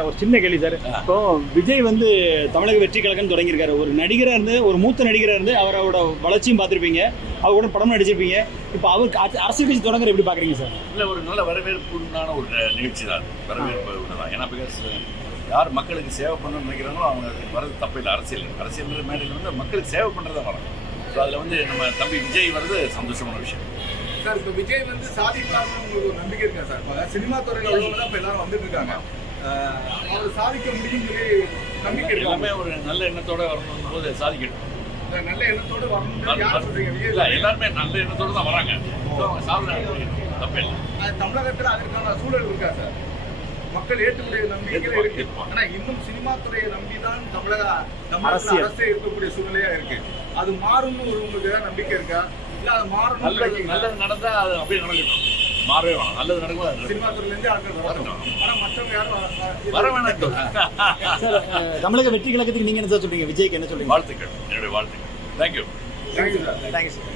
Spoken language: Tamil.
ஒரு சின்ன கேள்வி சார். இப்போ விஜய் வந்து தமிழக வெற்றி கழகம் தொடங்கியிருக்காரு. ஒரு நடிகராக இருந்து ஒரு மூத்த நடிகராக இருந்து அவரோட வளர்ச்சியும் பார்த்துருப்பீங்க. அவர் கூட படம் நடிச்சிருப்பீங்க. இப்போ அவருக்கு அரசு- அரசியல் கட்சி தொடங்குற எப்படி பார்க்குறீங்க சார்? இல்லை ஒரு நல்ல வரவேற்புண்டான ஒரு நிகழ்ச்சி தான். வரவேற்பு தான். ஏன்னா பிகாஸ் யார் மக்களுக்கு சேவை பண்ணணும்னு நினைக்கிறாங்களோ அவங்க வரது தப்பு இல்லை. அரசியல் அரசியல் மேடையில் வந்து மக்களுக்கு சேவை பண்ணுறது தான் வரும். ஸோ அதில் வந்து நம்ம தம்பி விஜய் வர்றது சந்தோஷமான விஷயம். சார் இப்போ விஜய் வந்து சாதிக்கலாம்னு உங்களுக்கு ஒரு நம்பிக்கை இருக்கா சார்? சினிமா துறையில் உள்ளவங்க தான் இப்போ எல்லாரும் வந்துட்டு இருக்காங்க. அவர் சாதிக்க முடியும்னு சொல்லி நம்பிக்கை எல்லாமே ஒரு நல்ல எண்ணத்தோட வரணும் போது சாதிக்கணும் நல்ல எண்ணத்தோடு விஜய் இல்லை எல்லாருமே நல்ல எண்ணத்தோட தான் வராங்க. அவங்க சாதனை தப்பே இல்லை. தமிழகத்தில் அதற்கான சூழல் இருக்கா சார் மக்கள் ஏற்றுக்கூடிய நம்பிக்கைகள் இருக்கு. ஆனா இன்னும் சினிமா துறையை நம்பி தான் தமிழக தமிழக. அரசே இருக்கக்கூடிய சூழ்நிலையா இருக்கு. அது மாறும்னு ஒரு உங்களுக்கு நம்பிக்கை இருக்கா? இல்ல அது மாறணும் நல்லது நல்லது நடந்தால் அது அப்படியே நடக்கட்டும் மாறவே வேணாம். நல்லது நடக்கும்? சினிமா துறையில இருந்து ஆட்கள் வரணும். ஆனா மற்றவங்க யாரும் வர- வர வேணாம். சார் அஹ், தமிழக வெற்றி கழகத்துக்கு நீங்கள் என்ன சார் சொல்றீங்க? விஜய்க்கு என்ன சொல்றீங்க? வாழ்த்துக்கள். என்னுடைய வாழ்த்துக்கள். Thank you thank you sir thank you sir